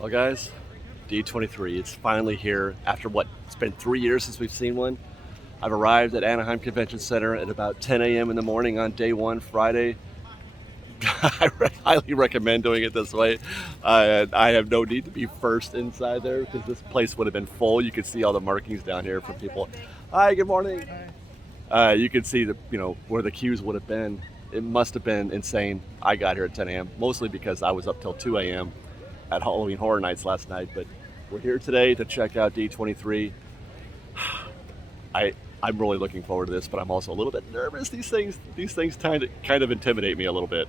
Well, guys, D23, it's finally here after what? It's been 3 years since we've seen one. I've arrived at Anaheim Convention Center at about 10 a.m. in the morning on day one, Friday. I highly recommend doing it this way. I have no need to be first inside there because this place would have been full. You could see all the markings down here from people. Hi, good morning. You can see where the queues would have been. It must have been insane. I got here at 10 a.m. mostly because I was up till 2 a.m. at Halloween Horror Nights last night. But we're here today to check out D23. I'm really looking forward to this, but I'm also a little bit nervous. These things kind of intimidate me a little bit.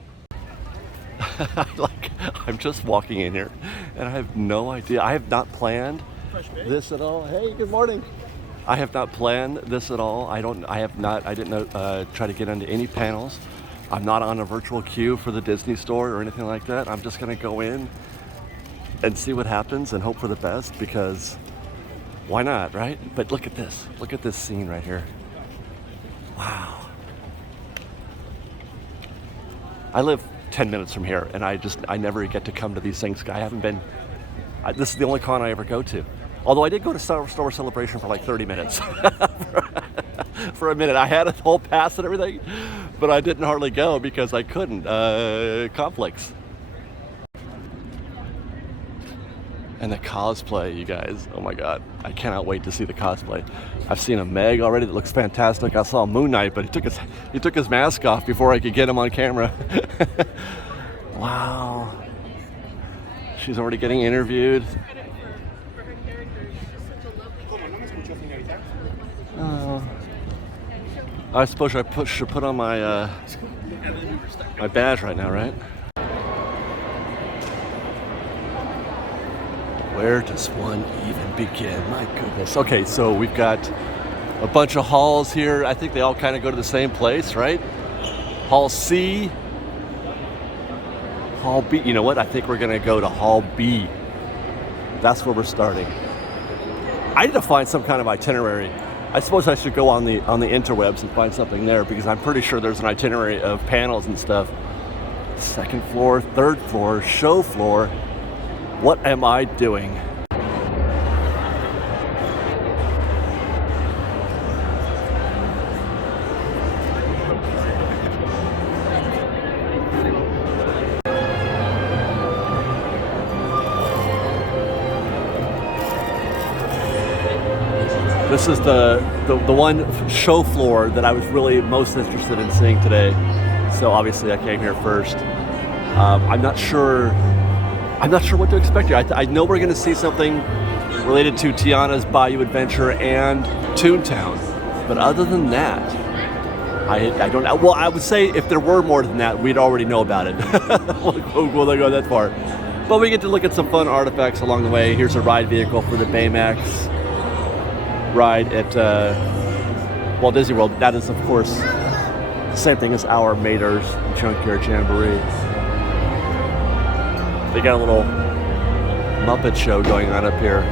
I'm just walking in here and I have no idea. I have not planned this at all. Hey, good morning. I have not planned this at all. I didn't try to get into any panels. I'm not on a virtual queue for the Disney store or anything like that. I'm just gonna go in and see what happens and hope for the best, because why not, right? But look at this. Look at this scene right here. Wow. I live 10 minutes from here, and I never get to come to these things. I haven't been, this is the only con I ever go to. Although I did go to Star Wars Celebration for like 30 minutes. For a minute. I had a whole pass and everything, but I didn't hardly go because I couldn't. Conflicts. And the cosplay, you guys. Oh my God. I cannot wait to see the cosplay. I've seen a Meg already that looks fantastic. I saw Moon Knight, but he took his mask off before I could get him on camera. Wow. She's already getting interviewed. Oh. I suppose I should put on my my badge right now, right? Where does one even begin? My goodness. Okay, so we've got a bunch of halls here. I think they all kind of go to the same place, right? Hall C, Hall B. You know what? I think we're gonna go to Hall B. That's where we're starting. I need to find some kind of itinerary. I suppose I should go on the interwebs and find something there, because I'm pretty sure there's an itinerary of panels and stuff. Second floor, third floor, show floor. What am I doing? This is the one show floor that I was really most interested in seeing today. So obviously I came here first. I'm not sure what to expect here. I know we're going to see something related to Tiana's Bayou Adventure and ToonTown, but other than that, I don't know. Well, I would say if there were more than that, we'd already know about it. Will they go that far? But we get to look at some fun artifacts along the way. Here's a ride vehicle for the Baymax ride at Walt Disney World. That is, of course, the same thing as our Mater's Junkyard Jamboree. They got a little Muppet show going on up here.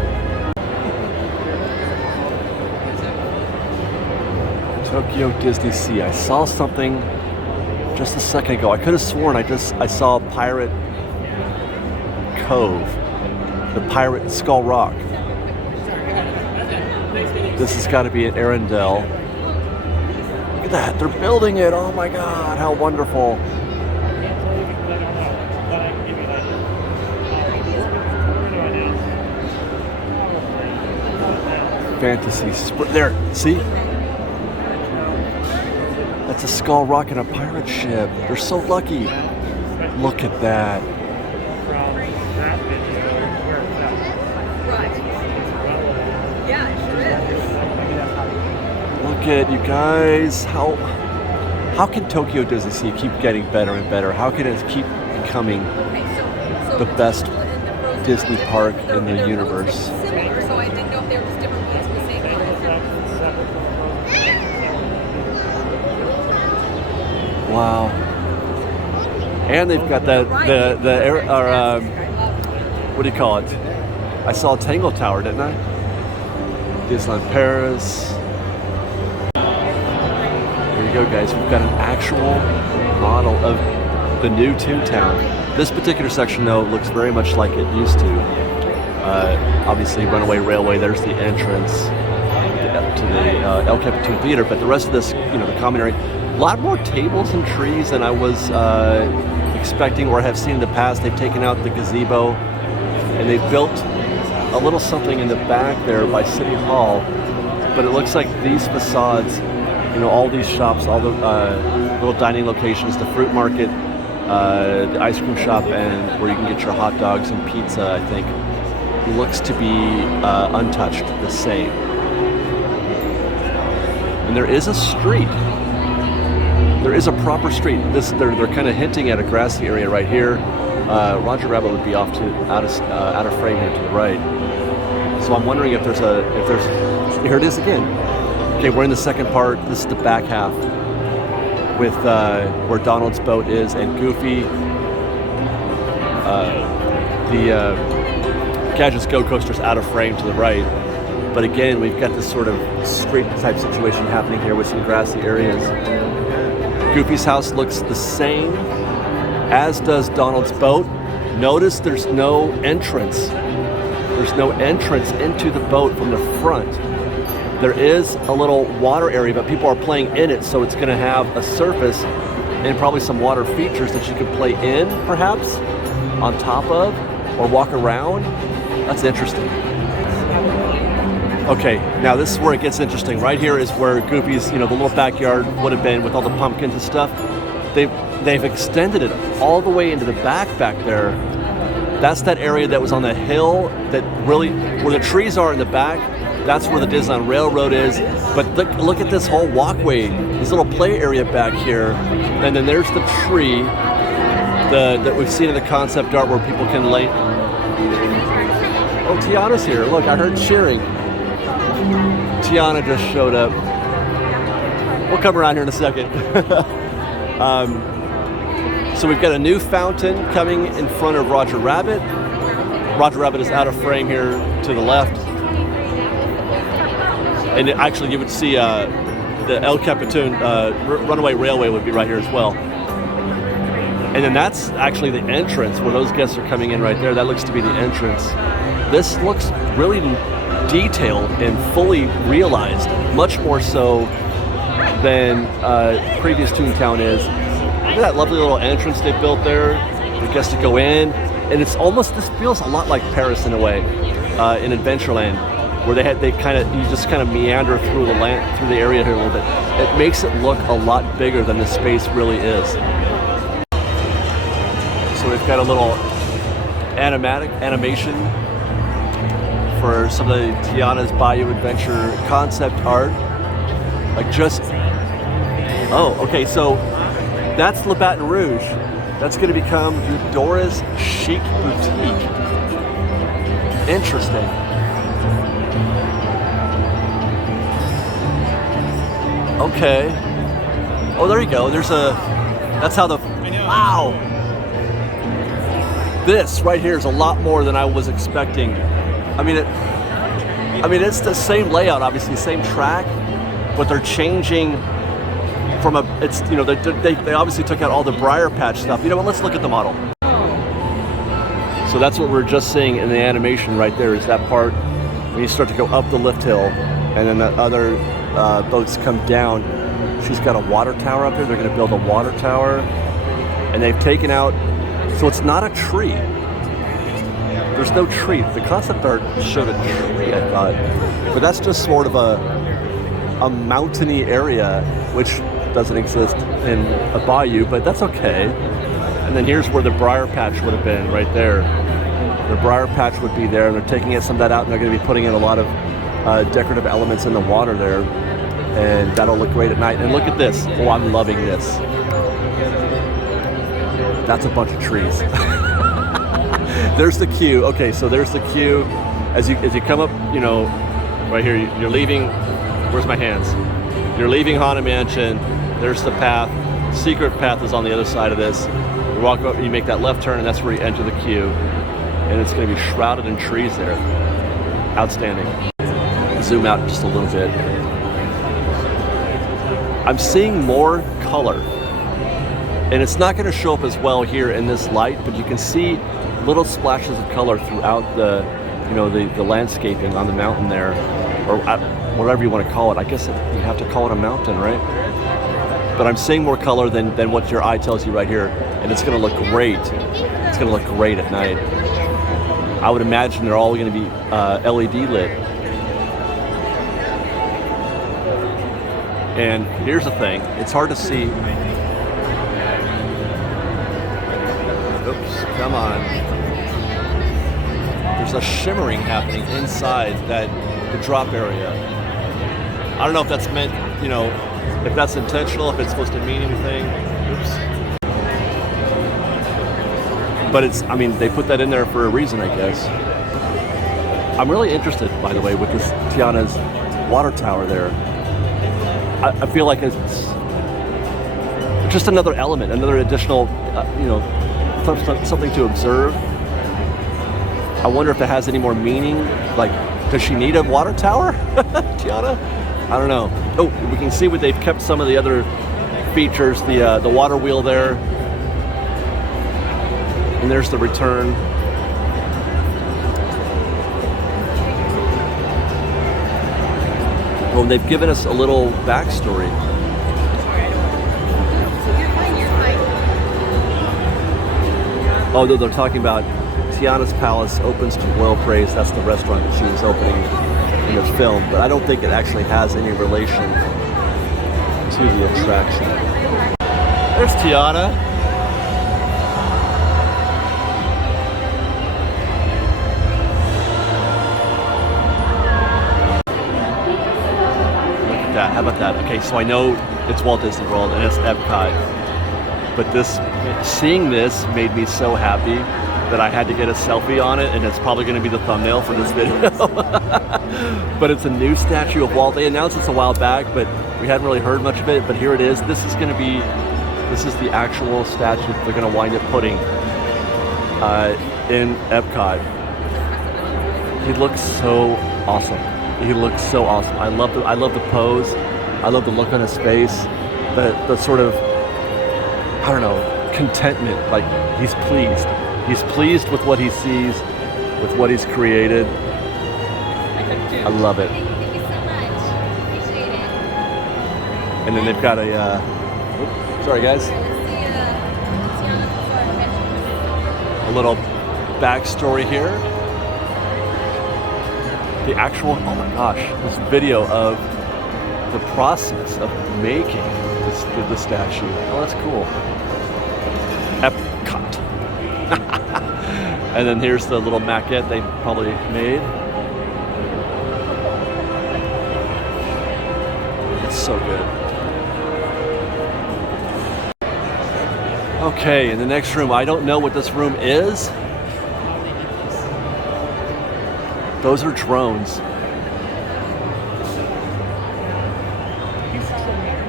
Tokyo Disney Sea. I saw something just a second ago. I could have sworn I saw Pirate Cove, the Pirate Skull Rock. This has got to be at Arendelle. Look at that, they're building it. Oh my God, how wonderful. Fantasy there, see? That's a Skull Rock and a pirate ship. They're so lucky. Look at that. Look at you guys. How can Tokyo Disney Sea keep getting better and better? How can it keep becoming the best Disney park in the universe? Wow. And they've got what do you call it? I saw a Tangle Tower, didn't I? Disneyland Paris. Here you go, guys. We've got an actual model of the new ToonTown. This particular section, though, looks very much like it used to. Obviously, Runaway Railway, there's the entrance to the El Capitan Theater, but the rest of this, the common area, a lot more tables and trees than I was expecting or have seen in the past. They've taken out the gazebo, and they've built a little something in the back there by City Hall, but it looks like these facades, all these shops, all the little dining locations, the fruit market, the ice cream shop, and where you can get your hot dogs and pizza, I think, looks to be untouched, the same. And there is a street. There is a proper street. They're kind of hinting at a grassy area right here. Roger Rabbit would be off to out of frame here to the right. So I'm wondering if there's here it is again. Okay, we're in the second part. This is the back half with where Donald's boat is and Goofy. The Gadget's Go Coaster's out of frame to the right. But again, we've got this sort of street type situation happening here with some grassy areas. Goofy's house looks the same, as does Donald's boat. Notice there's no entrance. There's no entrance into the boat from the front. There is a little water area, but people are playing in it, so it's going to have a surface and probably some water features that you can play in, perhaps, on top of, or walk around. That's interesting. Okay, now this is where it gets interesting. Right here is where Goofy's, the little backyard would have been with all the pumpkins and stuff. They've extended it all the way into the back there. That's that area that was on the hill that really, where the trees are in the back, that's where the Disneyland Railroad is. But look at this whole walkway, this little play area back here. And then there's the tree that we've seen in the concept art where people can lay. Oh, Tiana's here. Look, I heard cheering. Tiana just showed up. We'll come around here in a second. So we've got a new fountain coming in front of Roger Rabbit. Roger Rabbit is out of frame here to the left. And actually you would see the El Capitan Runaway Railway would be right here as well. And then that's actually the entrance where those guests are coming in right there. That looks to be the entrance. This looks really detailed and fully realized, much more so than previous Toontown is. Look at that lovely little entrance they built there for guests to go in, and it's almost, this feels a lot like Paris in a way, in Adventureland, where you just kind of meander through the area here a little bit. It makes it look a lot bigger than the space really is. So we've got a little animation for some of the Tiana's Bayou Adventure concept art. Okay, so that's Le Baton Rouge. That's going to become Eudora's Chic Boutique. Interesting. Okay. Oh, there you go. That's how wow. This right here is a lot more than I was expecting. It's the same layout, obviously, same track, but they're changing from they obviously took out all the Briar Patch stuff. Let's look at the model. So that's what we're just seeing in the animation right there, is that part when you start to go up the lift hill, and then the other boats come down. She's got a water tower up here. They're going to build a water tower, and they've taken out, so it's not a tree. There's no tree. The concept art showed a tree, I thought. But that's just sort of a mountainy area, which doesn't exist in a bayou, but that's okay. And then here's where the Briar Patch would have been, right there. The Briar Patch would be there, and they're taking some of that out, and they're going to be putting in a lot of decorative elements in the water there. And that'll look great at night. And look at this. Oh, I'm loving this. That's a bunch of trees. There's the queue. Okay, so there's the queue. As you come up, right here, you're leaving. Where's my hands? You're leaving Haunted Mansion. There's the path. Secret path is on the other side of this. You walk up, you make that left turn, and that's where you enter the queue. And it's going to be shrouded in trees there. Outstanding. Zoom out just a little bit. I'm seeing more color. And it's not going to show up as well here in this light, but you can see little splashes of color throughout the, you know, the landscaping on the mountain there, or whatever you want to call it. I guess you have to call it a mountain, right? But I'm seeing more color than what your eye tells you right here, and it's going to look great. It's going to look great at night. I would imagine they're all going to be LED lit. And here's the thing, it's hard to see. Oops, come on. There's a shimmering happening inside the drop area. I don't know if that's meant, you know, if that's intentional, if it's supposed to mean anything. Oops. But it's, I mean, they put that in there for a reason, I guess. I'm really interested, by the way, with this Tiana's water tower there. I feel like it's just another element, another additional, you know, something to observe. I wonder if it has any more meaning. Like, does she need a water tower, Tiana? I don't know. Oh, we can see what they've kept some of the other features. The water wheel there, and there's the return. Well, they've given us a little backstory. Oh, no, they're talking about Tiana's Palace opens to royal praise. That's the restaurant that she was opening in the film, but I don't think it actually has any relation to the attraction. There's Tiana. How about that? Okay, so I know it's Walt Disney World and it's Epcot, but seeing this made me so happy that I had to get a selfie on it, and it's probably going to be the thumbnail for this video. But it's a new statue of Walt. They announced this a while back, but we hadn't really heard much of it, but here it is. This is the actual statue that they're going to wind up putting in Epcot. He looks so awesome. He looks so awesome. I love the pose. I love the look on his face. The sort of, I don't know, contentment. Like, he's pleased. He's pleased with what he sees, with what he's created. I love it. Thank you so much. Appreciate it. And then they've got a, sorry guys. A little backstory here. The actual, oh my gosh, this video of the process of making the statue. Oh, that's cool. Epcot. And then here's the little maquette they probably made. It's so good. Okay, in the next room, I don't know what this room is. Those are drones.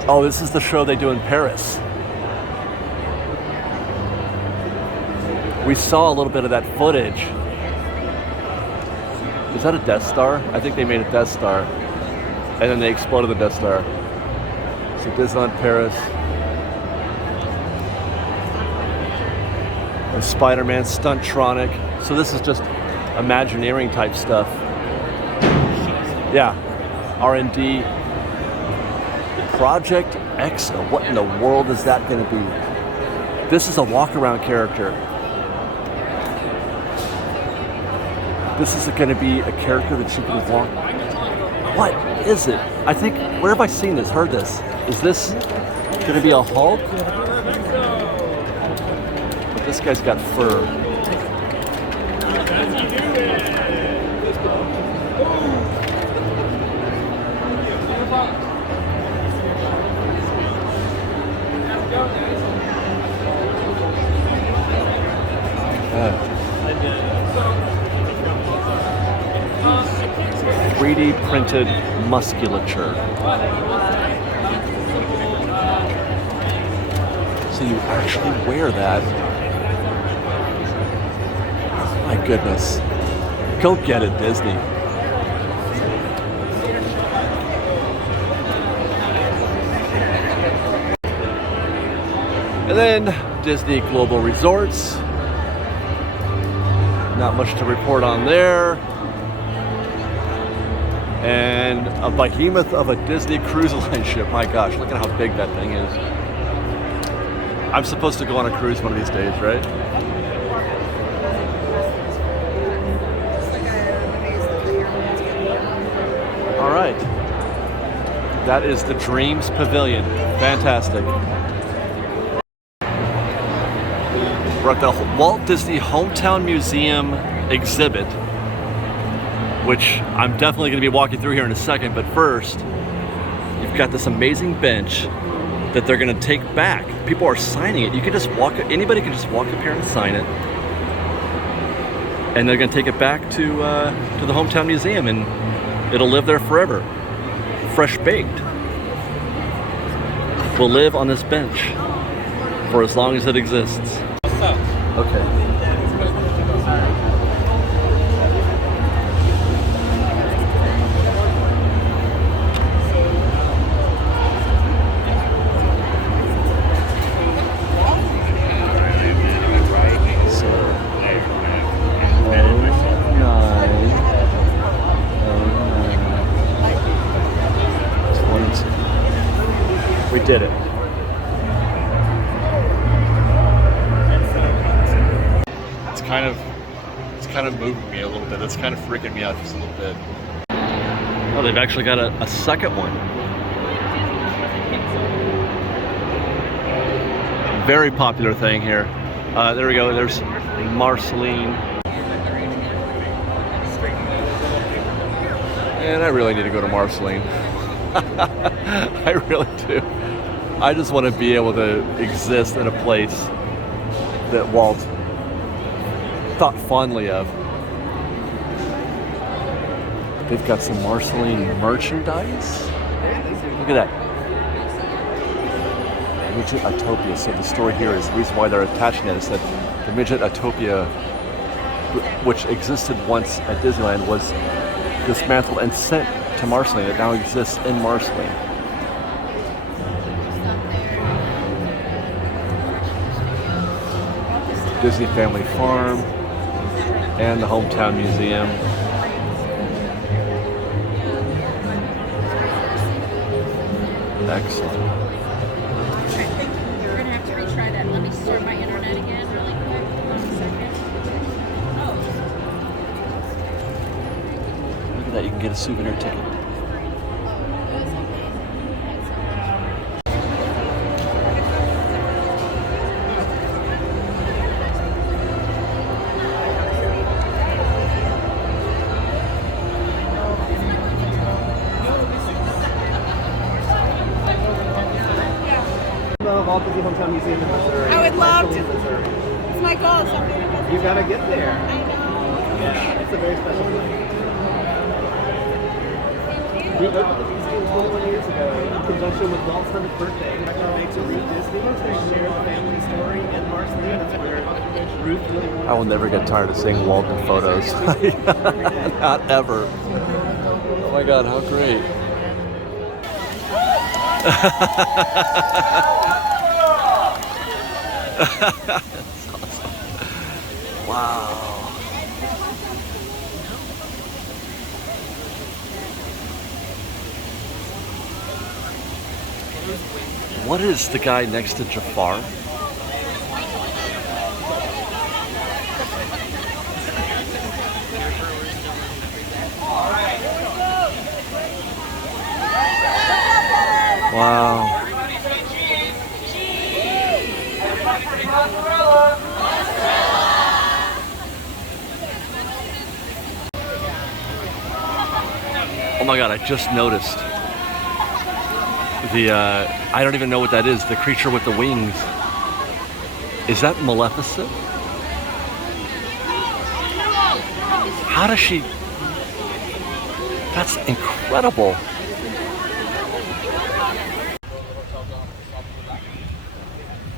Oh, this is the show they do in Paris. We saw a little bit of that footage. Is that a Death Star? I think they made a Death Star. And then they exploded the Death Star. So Disneyland Paris. The Spider-Man Stuntronic. So this is just Imagineering type stuff. Yeah, R&D. Project EXO. What in the world is that going to be? This is a walk-around character. This is going to be a character that you can walk. What is it? I think, where have I seen this, heard this? Is this going to be a Hulk? But this guy's got fur. Yeah. 3D printed musculature. So you actually wear that. My goodness. Go get it, Disney. And then Disney Global Resorts. Not much to report on there. And a behemoth of a Disney Cruise Line ship. My gosh, look at how big that thing is. I'm supposed to go on a cruise one of these days, right? All right. That is the Dreams Pavilion. Fantastic. We're at the Walt Disney Hometown Museum exhibit, which I'm definitely going to be walking through here in a second. But first, you've got this amazing bench that they're going to take back. People are signing it. You can just walk, anybody can just walk up here and sign it. And they're going to take it back to the Hometown Museum, and it'll live there forever. Fresh baked. Will live on this bench for as long as it exists. Okay. We did it. It's kind of moving me a little bit. It's kind of freaking me out just a little bit. Oh, they've actually got a second one. Very popular thing here. There we go. There's Marceline. And I really need to go to Marceline. I really do. I just want to be able to exist in a place that Walt thought fondly of. They've got some Marceline merchandise. Look at that. Midget Utopia. So the story here is the reason why they're attaching it is that the Midget Utopia, which existed once at Disneyland, was dismantled and sent to Marceline. It now exists in Marceline. Disney Family Farm and the Hometown Museum. Excellent. We're gonna have to retry that. Let me start my internet again really quick. 1 second. Look at that, you can get a souvenir ticket. Walt Disney Hometown Museum in Missouri. I would love to. Missouri. It's my goal someday. You gotta get there. I know. Yeah, it's a very special place. We opened the museum 21 years ago in conjunction with Walt's 100th birthday. To Ruth Disney, they share the family story in Marceline. It's where Ruth really. I will never get tired of seeing Walt in photos. Not ever. Oh my God, how great. That's awesome. Wow. What is the guy next to Jafar? Wow. Oh my God, I just noticed the, I don't even know what that is, the creature with the wings. Is that Maleficent? How does she, that's incredible.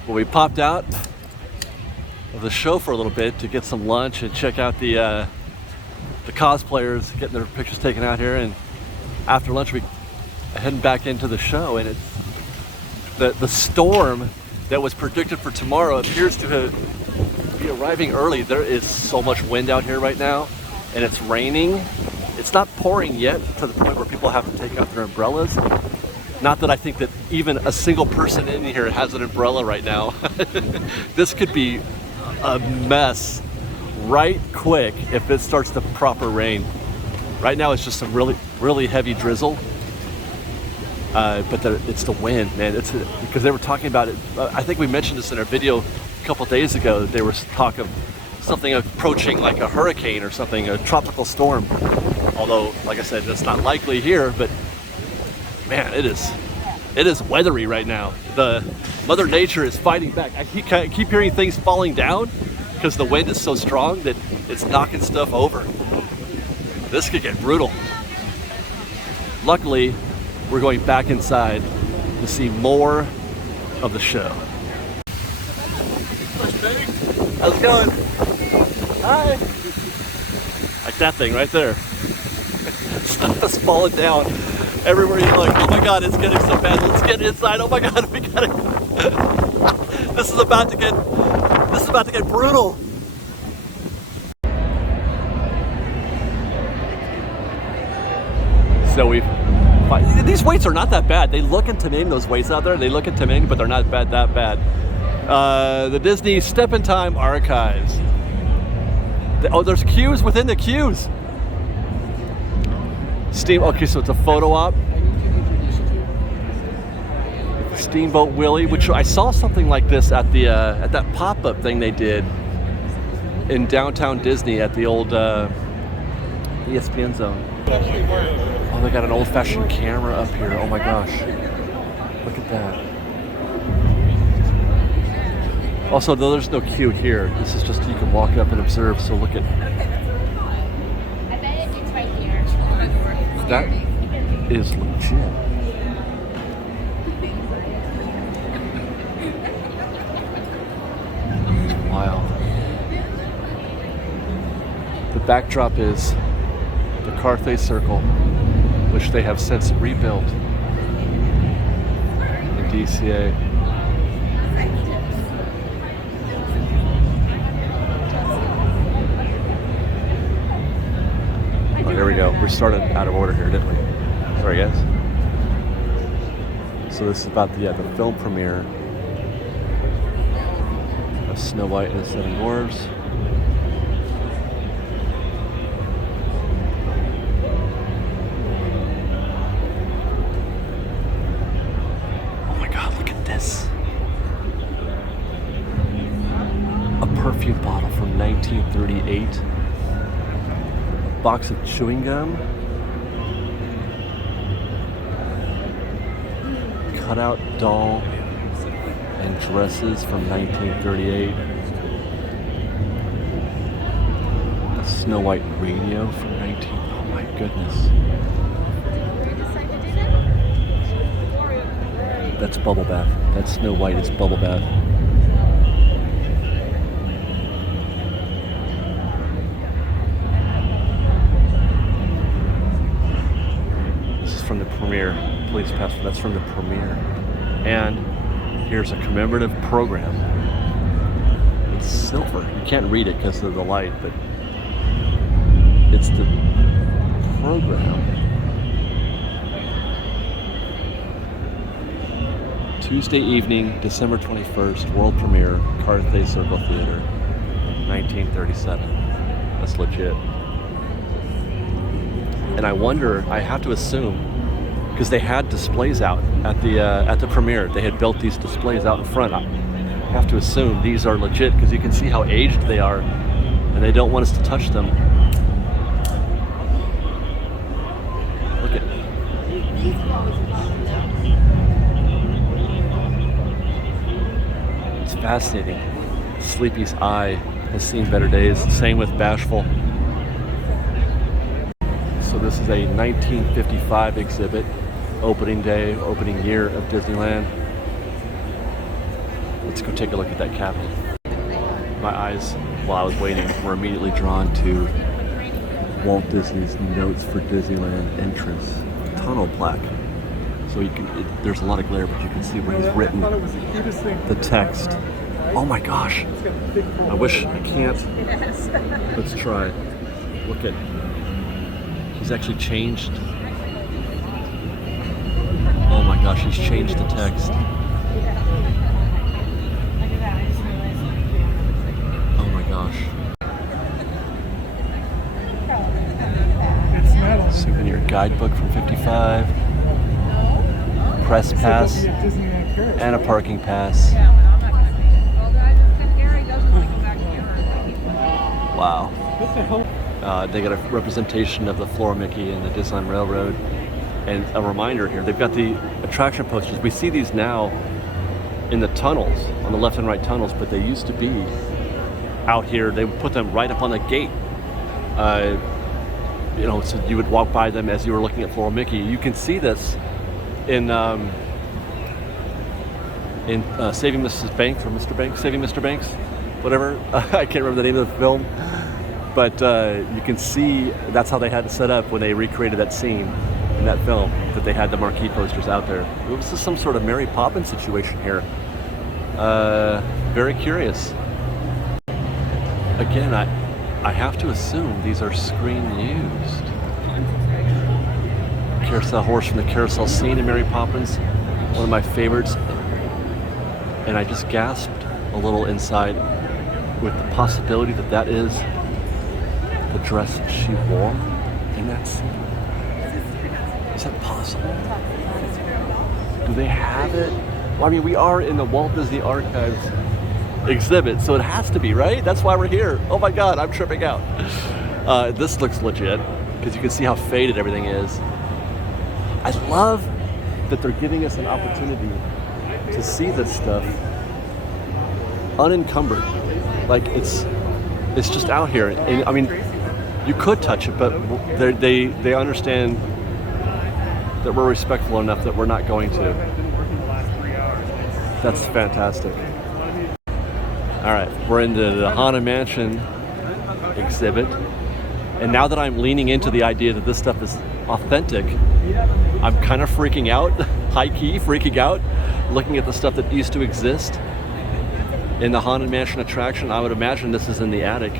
Well, we popped out of the show for a little bit to get some lunch and check out the cosplayers getting their pictures taken out here, and after lunch we heading back into the show, and it's the storm that was predicted for tomorrow appears to be arriving early. There is so much wind out here right now, and it's raining. It's not pouring yet to the point where people have to take out their umbrellas. Not that I think that even a single person in here has an umbrella right now. This could be a mess right quick if it starts to proper rain. Right now it's just some really heavy drizzle. But it's the wind, man. Because they were talking about it. I think we mentioned this in our video a couple days ago. That there was talk of something approaching like a hurricane or something, a tropical storm. Although, like I said, that's not likely here. But man, it is weathery right now. The Mother Nature is fighting back. I keep hearing things falling down because the wind is so strong that it's knocking stuff over. This could get brutal. Luckily, we're going back inside to see more of the show. How's it going? Hi. Like that thing right there. Stuff is falling down everywhere you look. Oh my God, it's getting so bad. Let's get inside. Oh my God, we gotta. This is about to get brutal. So these weights are not that bad. They look intimidating, those weights out there. They look intimidating, but they're not that bad. The Disney Step in Time Archives. Oh, there's queues within the queues. Okay, so it's a photo op. Steamboat Willie, which I saw something like this at the at that pop-up thing they did in downtown Disney at the old ESPN zone. Oh, they got an old-fashioned camera up here. Oh my gosh. Look at that. Also, though there's no queue here, this is just, you can walk up and observe, so look at... I bet it's right here. That is legit. It's wild. The backdrop is the Carthay Circle, which they have since rebuilt in DCA. Oh, here we go. We started out of order here, didn't we? Sorry, guys. So this is about the film premiere of Snow White and the Seven Dwarfs. A perfume bottle from 1938. A box of chewing gum. Cutout doll and dresses from 1938. A Snow White radio from 19... Oh my goodness. That's Bubble Bath. That's Snow White, it's Bubble Bath. This is from the premiere. Police passport, that's from the premiere. And here's a commemorative program. It's silver. You can't read it because of the light, but it's the program. Tuesday evening, December 21st, world premiere, Carthay Circle Theater, 1937. That's legit. And I wonder, I have to assume, because they had displays out at the premiere. They had built these displays out in front. I have to assume these are legit because you can see how aged they are, and they don't want us to touch them. Look at it. It's fascinating. Sleepy's Eye has seen better days. Same with Bashful. So this is a 1955 exhibit. Opening day, opening year of Disneyland. Let's go take a look at that cabinet. My eyes, while I was waiting, were immediately drawn to Walt Disney's Notes for Disneyland entrance tunnel plaque. So you can, there's a lot of glare, but you can see where he's written the text. Oh my gosh. I wish I can't. Let's try. Look at, he's actually changed. Oh my gosh, he's changed the text. Oh my gosh. Souvenir guidebook from 55. Press pass. And a parking pass. Wow. They got a representation of the Floor Mickey and the Disneyland Railroad. And a reminder here, they've got the attraction posters. We see these now in the tunnels, on the left and right tunnels, but they used to be out here. They would put them right up on the gate. You know, so you would walk by them as you were looking at Floor Mickey. You can see this in Saving Mrs. Banks or Mr. Banks, Saving Mr. Banks, whatever. I can't remember the name of the film, but you can see that's how they had it set up when they recreated that scene in that film, that they had the marquee posters out there. This is some sort of Mary Poppins situation here. Very curious. Again, I have to assume these are screen used. Carousel horse from the carousel scene in Mary Poppins, one of my favorites. And I just gasped a little inside with the possibility that that is the dress she wore in that scene. Is that possible? Do they have it? Well, I mean, we are in the Walt Disney Archives exhibit, so it has to be, right? That's why we're here. Oh my God, I'm tripping out. This looks legit because you can see how faded everything is. I love that they're giving us an opportunity to see this stuff unencumbered. Like it's just out here. And, I mean, you could touch it, but they understand that we're respectful enough that we're not going to. That's fantastic. All right, we're in the Haunted Mansion exhibit, and now that I'm leaning into the idea that this stuff is authentic, I'm kind of freaking out, high-key freaking out, looking at the stuff that used to exist in the Haunted Mansion attraction. I would imagine this is in the attic.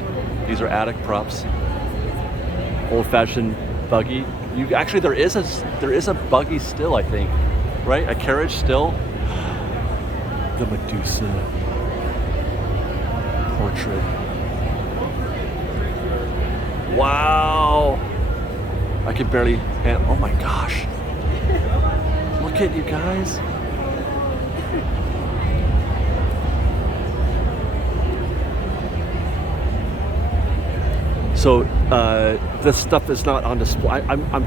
These are attic props. Old-fashioned buggy. Actually, there is a buggy still, I think, right? A carriage still. The Medusa portrait. Wow! I can barely oh my gosh. Look at you guys. So this stuff is not on display. I'm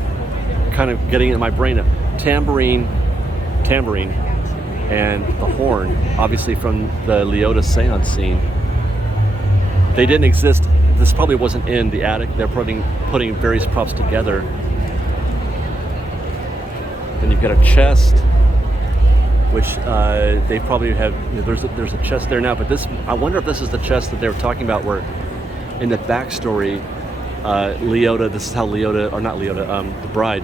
kind of getting in my brain a tambourine, and the horn, obviously from the Leota seance scene. They didn't exist. This probably wasn't in the attic. They're putting various props together. Then you've got a chest, which they probably have. You know, there's a chest there now, but this, I wonder if this is the chest that they were talking about, where in the backstory, Leota. This is how Leota, or not Leota, the bride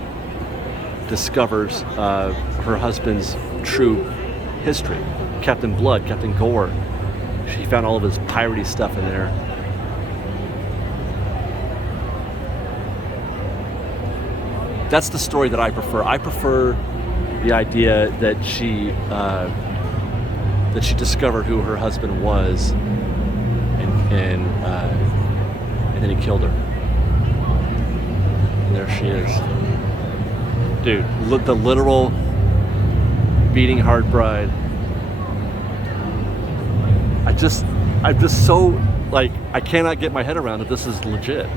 discovers her husband's true history. Captain Blood, Captain Gore. She found all of his piratey stuff in there. That's the story that I prefer. I prefer the idea that she discovered who her husband was, and then he killed her. And there she is, dude. Look, the literal beating heart bride. I'm just so, like, I cannot get my head around that this is legit.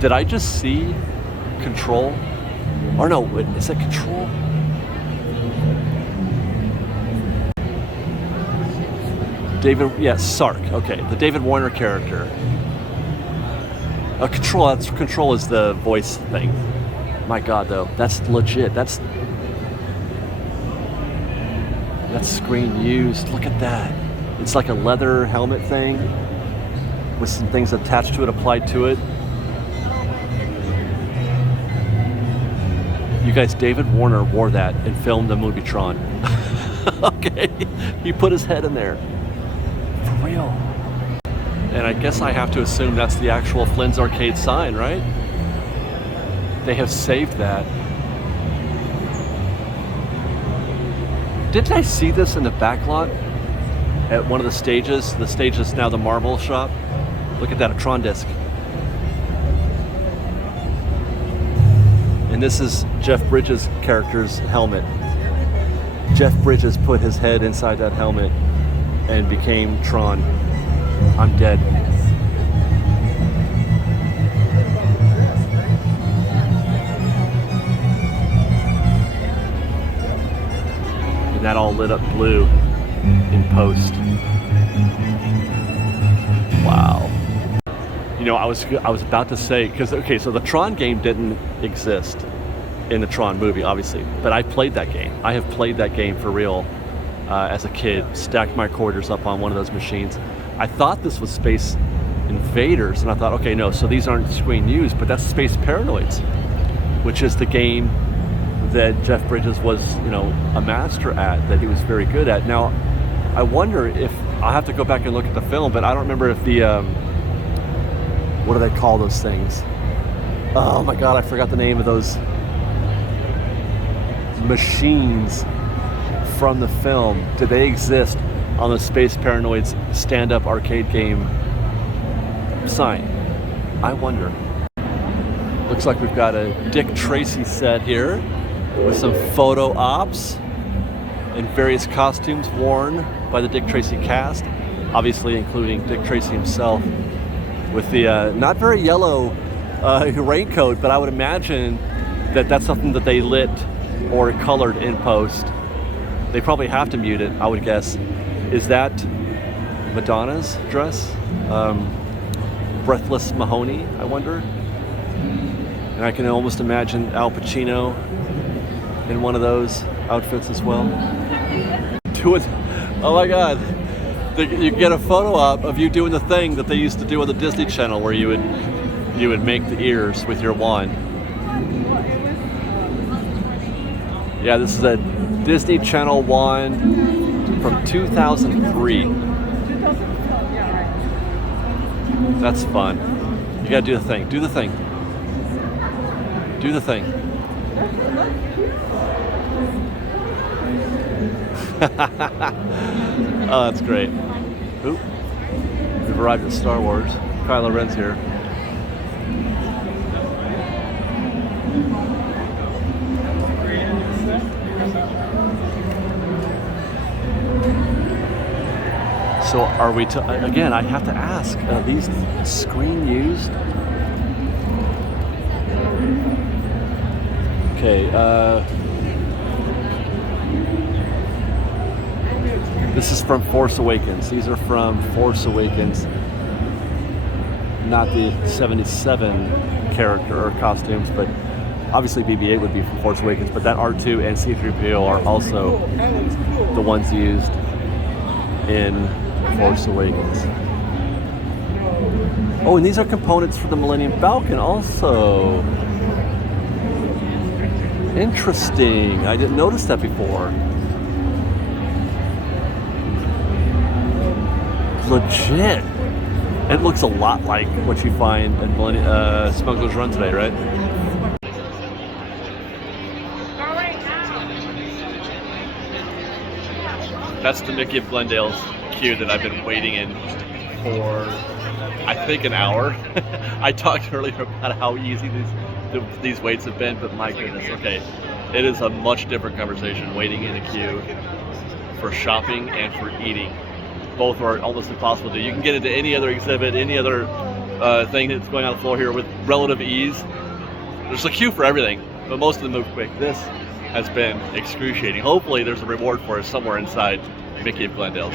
Did I just see Control? Or no, is that Control? David, yes, Sark. Okay, the David Warner character. Control is the voice thing. My God, though, that's legit. That's screen used. Look at that. It's like a leather helmet thing with some things attached to it, applied to it. You guys, David Warner wore that and filmed the movie Tron. Okay, he put his head in there. For real. And I guess I have to assume that's the actual Flynn's Arcade sign, right? They have saved that. Didn't I see this in the back lot at one of the stages? The stage is now the Marvel shop. Look at that, a Tron disc. And this is Jeff Bridges' character's helmet. Jeff Bridges put his head inside that helmet and became Tron. I'm dead. And that all lit up blue in post. Wow. You know, I was about to say, because okay, so the Tron game didn't exist in the Tron movie, obviously, but I played that game. I have played that game for real as a kid. Stacked my quarters up on one of those machines. I thought this was Space Invaders, and I thought, okay, no, so these aren't screen used, but that's Space Paranoids, which is the game that Jeff Bridges was, you know, a master at, that he was very good at. Now, I wonder if, I'll have to go back and look at the film, but I don't remember if the, what do they call those things? Oh my God, I forgot the name of those machines from the film. Do they exist on the Space Paranoids stand-up arcade game sign? I wonder. Looks like we've got a Dick Tracy set here with some photo ops and various costumes worn by the Dick Tracy cast, obviously including Dick Tracy himself, with the not very yellow raincoat, but I would imagine that that's something that they lit or colored in post. They probably have to mute it, I would guess. Is that Madonna's dress? Breathless Mahoney, I wonder? And I can almost imagine Al Pacino in one of those outfits as well. Oh my God. You get a photo op of you doing the thing that they used to do on the Disney Channel where you would make the ears with your wand. Yeah, this is a Disney Channel wand from 2003. That's fun. You gotta do the thing. Do the thing. Do the thing. Oh, that's great. Oop. We've arrived at Star Wars. Kylo Ren's here. So are we again, I have to ask, are these screen used? Okay, this is from Force Awakens. These are from Force Awakens, not the 77 character or costumes, but obviously BB-8 would be from Force Awakens, but that R2 and C-3PO are also the ones used in Force Awakens. Oh, and these are components for the Millennium Falcon also. Interesting. I didn't notice that before. Legit. It looks a lot like what you find in Smuggler's Run today, right? That's the Mickey of Glendale's queue that I've been waiting in for, I think, an hour. I talked earlier about how easy these waits have been, but my goodness, okay. It is a much different conversation waiting in a queue for shopping and for eating. Both are almost impossible to do. You can get into any other exhibit, any other thing that's going on the floor here with relative ease. There's a queue for everything, but most of them move quick. This has been excruciating. Hopefully there's a reward for us somewhere inside Mickey of Glendale.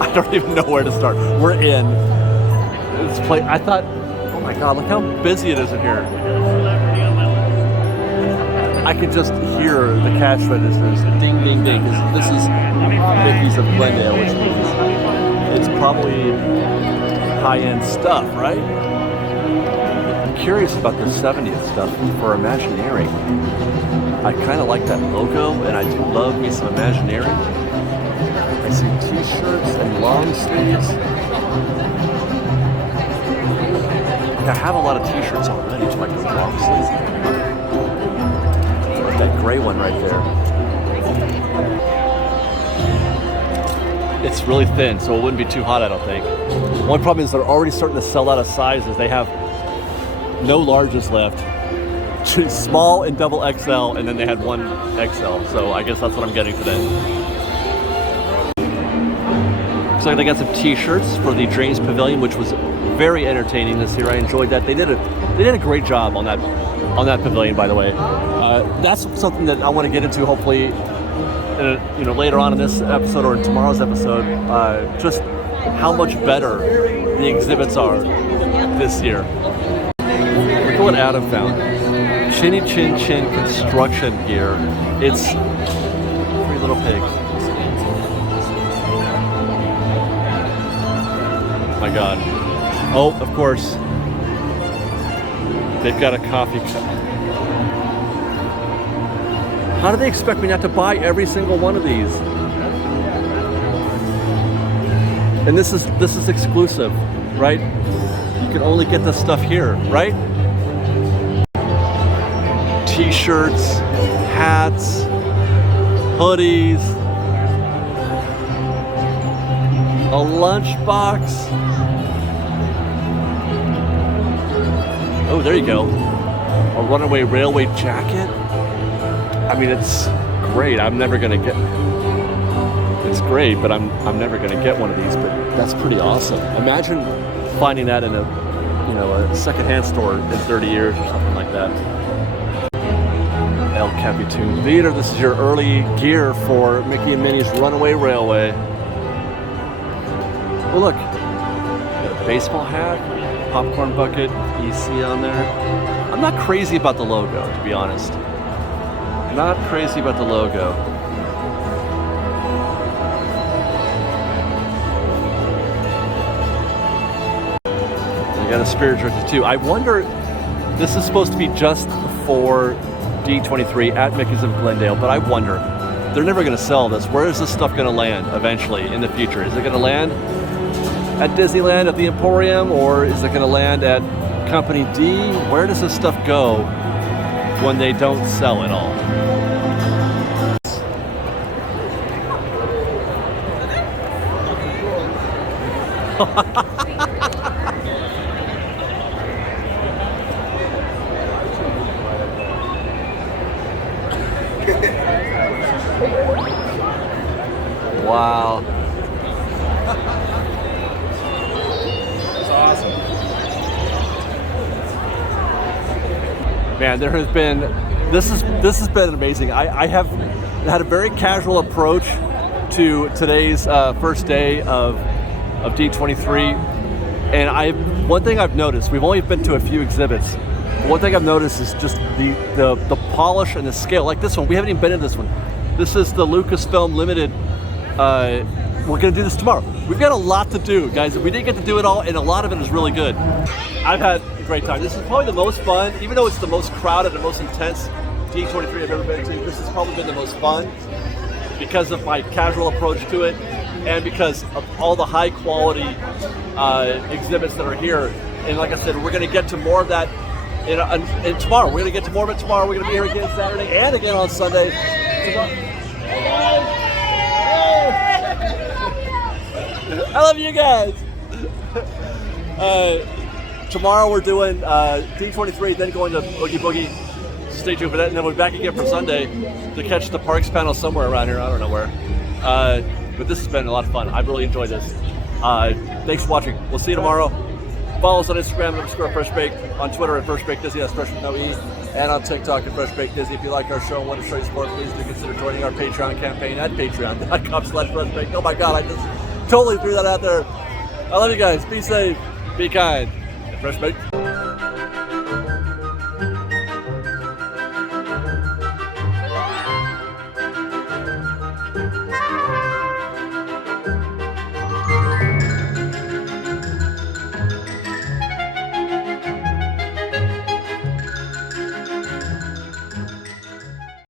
I don't even know where to start. We're in this place. I thought, oh my God, look how busy it is in here. I could just hear the cash registers ding, ding, ding. This is Mickey's of Glendale, which means it's probably high-end stuff, right? I'm curious about the 70th stuff for Imagineering. I kind of like that logo, and I do love me some Imagineering. I see t-shirts and long sleeves. I have a lot of t-shirts already, so I can long sleeves. Like that gray one right there. It's really thin, so it wouldn't be too hot, I don't think. One problem is they're already starting to sell out of sizes. They have no larges left. Small and double XL, and then they had one XL. So I guess that's what I'm getting today. Looks like they got some t-shirts for the Dreams Pavilion, which was very entertaining this year. I enjoyed that. They did a great job on that pavilion, by the way. That's something that I want to get into hopefully later on in this episode or in tomorrow's episode, just how much better the exhibits are this year. Look at what Adam found. Chinny Chin Chin construction gear. It's 3 little pigs. My God. Oh, of course. They've got a coffee cup. How do they expect me not to buy every single one of these? And this is exclusive, right? You can only get this stuff here, right? T-shirts, hats, hoodies, a lunchbox. Oh, there you go. A runaway railway jacket. I mean, it's great. I'm never gonna get. It's great, but I'm never gonna get one of these. But that's pretty awesome. Imagine finding that in a secondhand store in 30 years or something like that. El Capitan Theater. This is your early gear for Mickey and Minnie's Runaway Railway. Oh look, got a baseball hat, popcorn bucket, EC on there. I'm not crazy about the logo, to be honest. Not crazy about the logo. You got a spirit director too. I wonder, this is supposed to be just for D23 at Mickey's of Glendale, but I wonder, they're never going to sell this. Where is this stuff going to land eventually in the future? Is it going to land at Disneyland at the Emporium, or is it going to land at Company D? Where does this stuff go when they don't sell it all? Wow. That's awesome. Man, there has been, this has been amazing. I have had a very casual approach to today's first day of D23, and one thing I've noticed, we've only been to a few exhibits. One thing I've noticed is just the polish and the scale. Like this one, we haven't even been in this one. This is the Lucasfilm Limited. We're gonna do this tomorrow. We've got a lot to do, guys. We didn't get to do it all, and a lot of it is really good. I've had a great time. This is probably the most fun, even though it's the most crowded and most intense D23 I've ever been to. This has probably been the most fun because of my casual approach to it, and because of all the high quality exhibits that are here. And like I said, we're gonna get to more of that in tomorrow. We're gonna get to more of it tomorrow. We're gonna be here again Saturday and again on Sunday. I love you guys. Tomorrow we're doing D23, then going to Oogie Boogie. Stay tuned for that, and then we're back again for Sunday to catch the Parks panel somewhere around here. I don't know where. But this has been a lot of fun. I've really enjoyed this. Thanks for watching. We'll see you tomorrow. Follow us on Instagram @FreshBaked, on Twitter @FreshBakedDisney, that's Fresh with no E, and on TikTok @FreshBakedDisney. If you like our show and want to show your support, please do consider joining our Patreon campaign at patreon.com/FreshBaked. Oh my God, I just totally threw that out there. I love you guys. Be safe, be kind, and Fresh Baked.